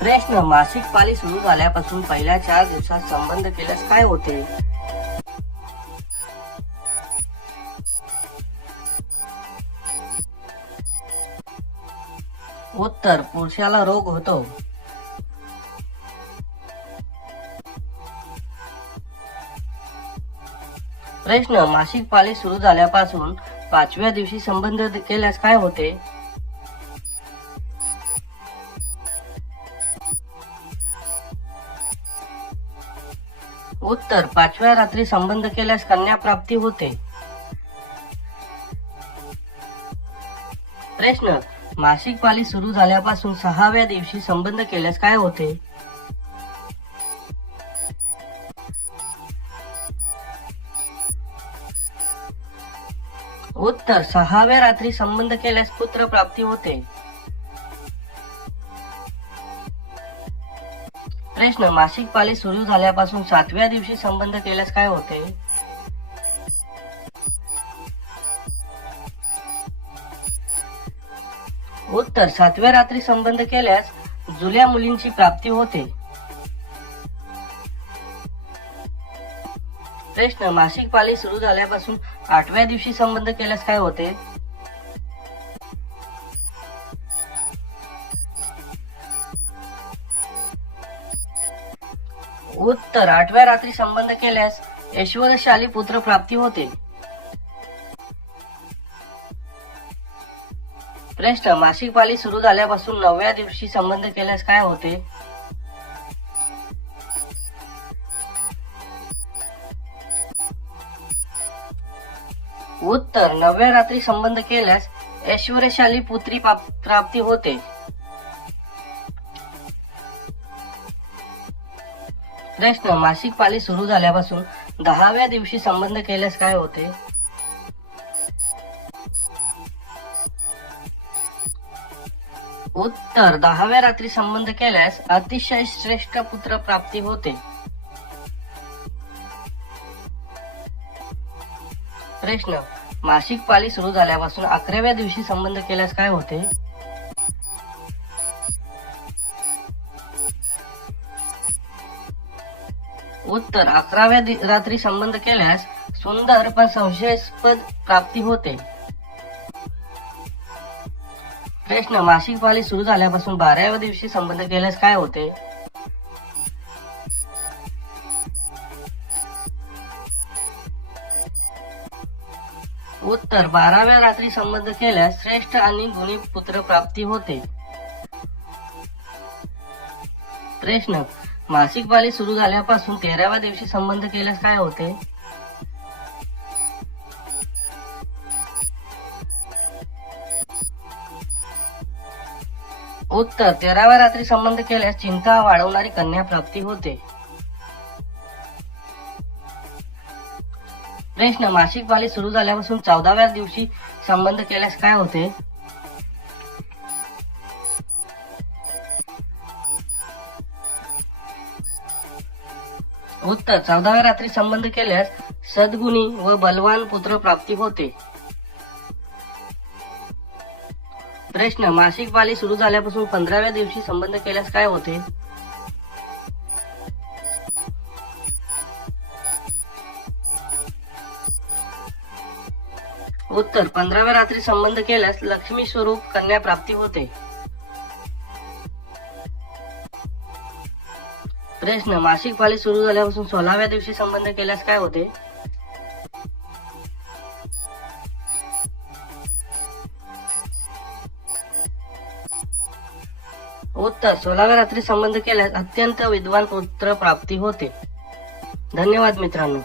प्रश्न, मासिक पाळी सुरू झाल्यापासून पहिल्या 4 दिवसात संबंध केल्यास काय होते? उत्तर, पुरुषाला रोग होतो. प्रश्न, मासिक पाळी सुरू झाल्यापासून 5व्या दिवशी संबंध केल्यास काय होते? उत्तर, 5व्या रात्री संबंध केल्यास कन्या प्राप्ती होते. प्रश्न, मासिक पाळी सुरू झाल्यापासून 6व्या दिवशी संबंध केल्यास काय होते? उत्तर, 6व्या रात्री संबंध केल्यास पुत्र प्राप्ती होते. प्रश्न, मासिक पाळी सुरू झाल्यापासून 7व्या दिवशी संबंध केल्यास काय होते? उत्तर, 7व्या रात्री संबंध केल्यास जुल्या मुलींची प्राप्ती होते. प्रश्न, मासिक पाळी सुरू झाल्यापासून 8व्या दिवशी संबंध केल्यास काय होते? उत्तर, 8व्या रात्री संबंध केल्यास ऐश्वर्यशाली पुत्र प्राप्ती होते. प्रश्न, मासिक पाळी सुरू झाल्यापासून 9व्या दिवशी संबंध केल्यास काय होते? उत्तर, 9व्या रात्री संबंध केल्यास ऐश्वर्यशाली पुत्री प्राप्ती होते. प्रश्न, मासिक पाळी सुरू झाल्यापासून 10व्या दिवशी संबंध केल्यास काय होते? उत्तर, 10व्या रात्री संबंध केल्यास अतिशय श्रेष्ठ पुत्र प्राप्ती होते. प्रश्न, मासिक पाळी सुरू झाल्यापासून 11व्या दिवशी संबंध केल्यास काय होते? उत्तर, 11व्या रात्री संबंध केल्यास सुंदर पण संशयास्पद प्राप्ती होते. प्रश्न, मासिक पाळी सुरू झाल्यापासून 12व्या दिवशी संबंध केल्यास काय होते? उत्तर, 12व्या रात्री संबंध केल्यास श्रेष्ठ आणि गुणी पुत्र प्राप्ती होते. प्रश्न, मासिक पाळी सुरू झाल्यापासून 13व्या दिवशी संबंध केल्यास काय होते? उत्तर, 13व्या रात्री संबंध केल्यास चिंता वाढवणारी कन्या प्राप्ती होते. प्रश्न, मासिक पाळी सुरू झाल्यापासून 14व्या दिवशी संबंध केल्यास काय होते? उत्तर, 14व्या रात्री संबंध केल्यास सद्गुणी व बलवान पुत्र प्राप्ती होते. प्रश्न, मासिक पाळी सुरू झाल्यापासून 15व्या दिवशी संबंध केल्यास काय होते? उत्तर, 15व्या रात्री संबंध केल्यास लक्ष्मी स्वरूप कन्या प्राप्ती होते. प्रश्न, मासिक पाळी सुरू झाल्यापासून 16व्या दिवशी संबंध केल्यास काय होते? उत्तर, 16व्या रात्री संबंध केल्यास अत्यंत विद्वान पुत्र प्राप्ती होते. धन्यवाद मित्रांनो.